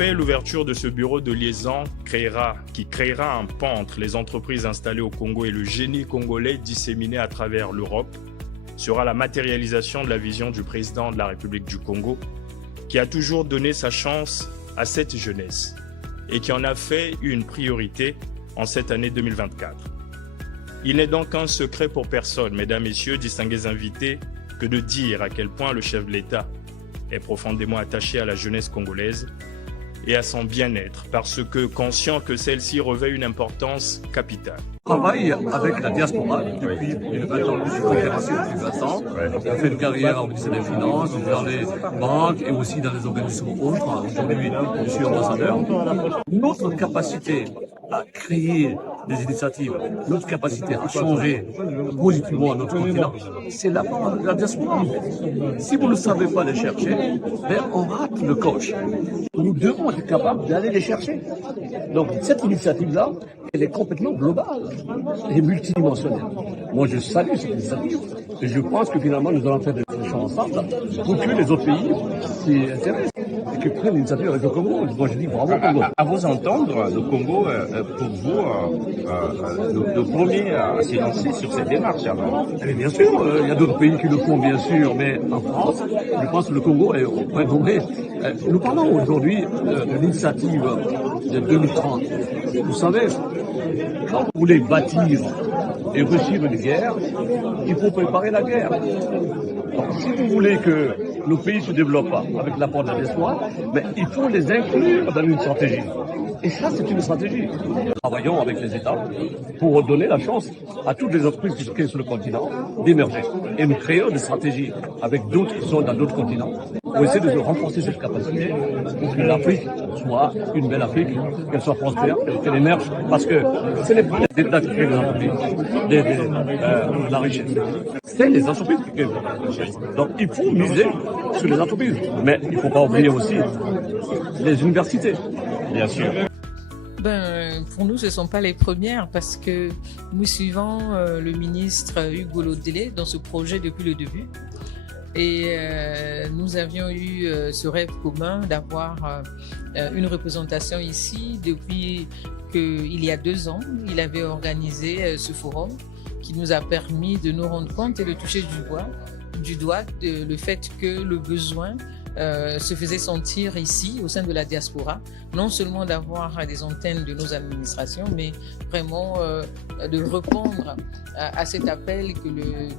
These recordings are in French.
effet, l'ouverture de ce bureau de liaison qui créera un pont entre les entreprises installées au Congo et le génie congolais disséminé à travers l'Europe sera la matérialisation de la vision du président de la République du Congo, qui a toujours donné sa chance à cette jeunesse et qui en a fait une priorité en cette année 2024. Il n'est donc un secret pour personne, mesdames, messieurs, distingués invités, que de dire à quel point le chef de l'État est profondément attaché à la jeunesse congolaise et à son bien-être, parce que conscient que celle-ci revêt une importance capitale. Je travaille avec la diaspora depuis 20 ans. Je suis conférencier depuis 20 ans. J'ai fait une carrière au ministère des Finances, dans les banques et aussi dans les organismes autres. Aujourd'hui, je suis ambassadeur. Notre capacité à créer des initiatives, notre capacité à changer positivement notre continent, c'est la part de la diaspora. Si vous ne savez pas les chercher, on rate le coche. Nous devons être capables d'aller les chercher. Donc cette initiative-là, elle est complètement globale et multidimensionnelle. Moi, je salue cette initiative et je pense que finalement, nous allons faire des réflexions ensemble pour que les autres pays s'y intéressent et qu'ils prennent l'initiative avec le Congo. Moi, je dis bravo Congo. À vous entendre, le Congo, pour vous, le premier à se lancer sur cette démarche. Et bien sûr, il y a d'autres pays qui le font, bien sûr, mais en France, je pense que le Congo est au point nommé. Nous parlons aujourd'hui de l'initiative de 2030. Vous savez, quand vous voulez bâtir et réussir une guerre, il faut préparer la guerre. Donc, si vous voulez que nos pays se développent avec l'apport de la diaspora, il faut les inclure dans une stratégie. Et ça, c'est une stratégie. Nous travaillons avec les États pour donner la chance à toutes les entreprises qui sont sur le continent d'émerger. Et nous créons des stratégies avec d'autres qui sont dans d'autres continents pour essayer de renforcer cette capacité pour que l'Afrique soit une belle Afrique, qu'elle soit prospère, qu'elle émerge. Parce que ce n'est pas les États qui créent les entreprises, la richesse. C'est les entreprises qui créent la richesse. Donc il faut miser sur les entreprises. Mais il ne faut pas oublier aussi les universités. Bien sûr. Pour nous, ce ne sont pas les premières parce que nous suivons le ministre Hugo Lodélé dans ce projet depuis le début. Et nous avions eu ce rêve commun d'avoir une représentation ici depuis qu'il y a 2 ans. Il avait organisé ce forum qui nous a permis de nous rendre compte et de toucher du doigt le fait que le besoin se faisait sentir ici, au sein de la diaspora, non seulement d'avoir des antennes de nos administrations, mais vraiment de répondre à cet appel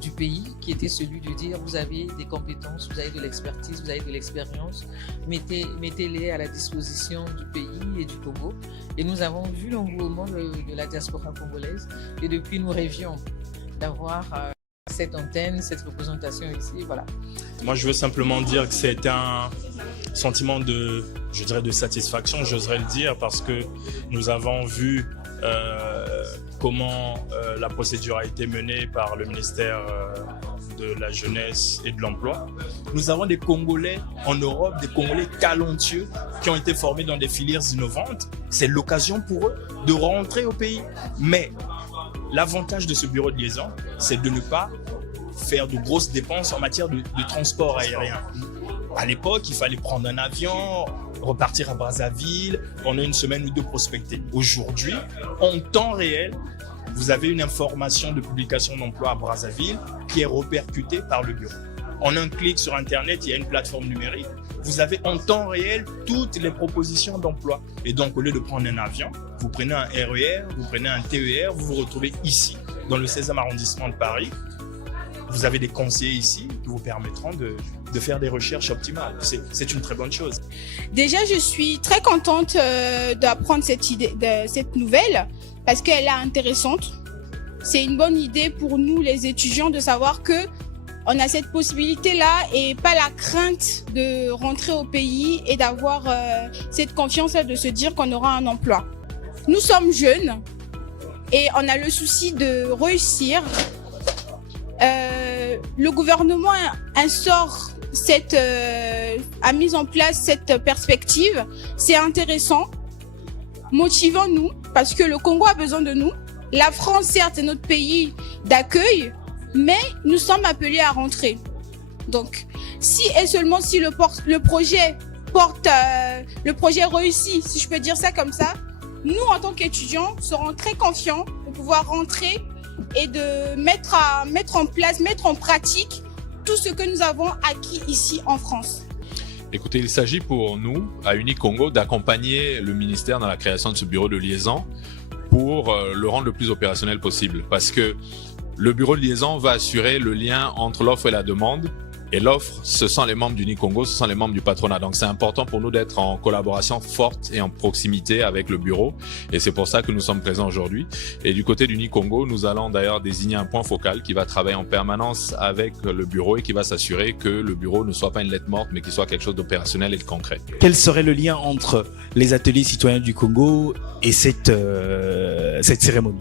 du pays, qui était celui de dire vous avez des compétences, vous avez de l'expertise, vous avez de l'expérience, mettez-les à la disposition du pays et du Congo. Et nous avons vu l'engouement de la diaspora congolaise et depuis nous rêvions d'avoir cette antenne, cette représentation ici, voilà. Moi, je veux simplement dire que c'est un sentiment de satisfaction, j'oserais le dire, parce que nous avons vu comment la procédure a été menée par le ministère de la Jeunesse et de l'Emploi. Nous avons des Congolais en Europe, des Congolais talentueux qui ont été formés dans des filières innovantes. C'est l'occasion pour eux de rentrer au pays. Mais l'avantage de ce bureau de liaison, c'est de ne pas faire de grosses dépenses en matière de transport aérien. À l'époque, il fallait prendre un avion, repartir à Brazzaville, pendant 1 semaine ou 2 prospecter. Aujourd'hui, en temps réel, vous avez une information de publication d'emploi à Brazzaville qui est répercutée par le bureau. En un clic sur Internet, il y a une plateforme numérique. Vous avez en temps réel toutes les propositions d'emploi. Et donc, au lieu de prendre un avion, vous prenez un RER, vous prenez un TER, vous vous retrouvez ici, dans le 16e arrondissement de Paris. Vous avez des conseillers ici qui vous permettront de faire des recherches optimales. C'est une très bonne chose. Déjà, je suis très contente d'apprendre cette nouvelle parce qu'elle est intéressante. C'est une bonne idée pour nous, les étudiants, de savoir que on a cette possibilité-là et pas la crainte de rentrer au pays et d'avoir cette confiance de se dire qu'on aura un emploi. Nous sommes jeunes et on a le souci de réussir. Le gouvernement a mis en place cette perspective. C'est intéressant. Motivons-nous parce que le Congo a besoin de nous. La France, certes, est notre pays d'accueil, mais nous sommes appelés à rentrer. Donc, si et seulement si le projet porte, le projet réussit, si je peux dire ça comme ça, nous, en tant qu'étudiants, serons très confiants de pouvoir rentrer et de mettre en place, mettre en pratique tout ce que nous avons acquis ici en France. Écoutez, il s'agit pour nous, à Unicongo, d'accompagner le ministère dans la création de ce bureau de liaison pour le rendre le plus opérationnel possible. Parce que le bureau de liaison va assurer le lien entre l'offre et la demande. Et l'offre, ce sont les membres d'Unicongo, ce sont les membres du patronat. Donc c'est important pour nous d'être en collaboration forte et en proximité avec le bureau. Et c'est pour ça que nous sommes présents aujourd'hui. Et du côté d'Unicongo, nous allons d'ailleurs désigner un point focal qui va travailler en permanence avec le bureau et qui va s'assurer que le bureau ne soit pas une lettre morte, mais qu'il soit quelque chose d'opérationnel et de concret. Quel serait le lien entre les ateliers citoyens du Congo et cette cérémonie?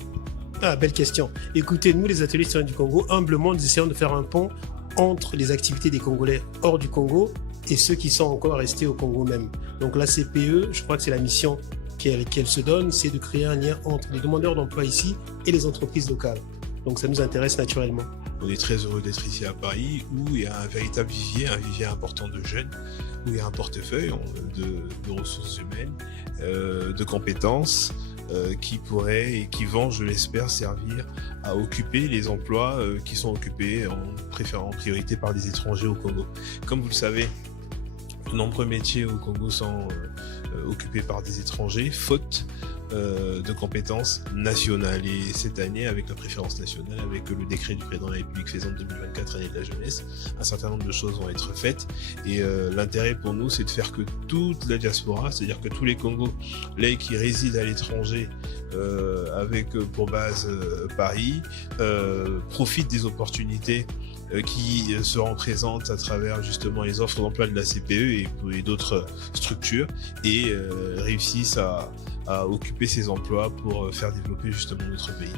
Ah, belle question. Écoutez, nous, les ateliers citoyens du Congo, humblement, nous essayons de faire un pont entre les activités des Congolais hors du Congo et ceux qui sont encore restés au Congo même. Donc la CPE, je crois que c'est la mission qu'elle se donne, c'est de créer un lien entre les demandeurs d'emploi ici et les entreprises locales. Donc ça nous intéresse naturellement. On est très heureux d'être ici à Paris où il y a un véritable vivier, important de jeunes, où il y a un portefeuille de ressources humaines, de compétences, qui pourraient et qui vont, je l'espère, servir à occuper les emplois qui sont occupés en priorité par des étrangers au Congo. Comme vous le savez, de nombreux métiers au Congo sont occupés par des étrangers, faute de compétences nationales. Et cette année, avec la préférence nationale, avec le décret du président de la République faisant 2024 année de la jeunesse, un certain nombre de choses vont être faites. Et l'intérêt pour nous, c'est de faire que toute la diaspora, c'est-à-dire que tous les Congolais qui résident à l'étranger avec pour base Paris, profitent des opportunités qui seront présentes à travers justement les offres d'emploi de la CPE et d'autres structures et réussissent à occuper ces emplois pour faire développer justement notre pays.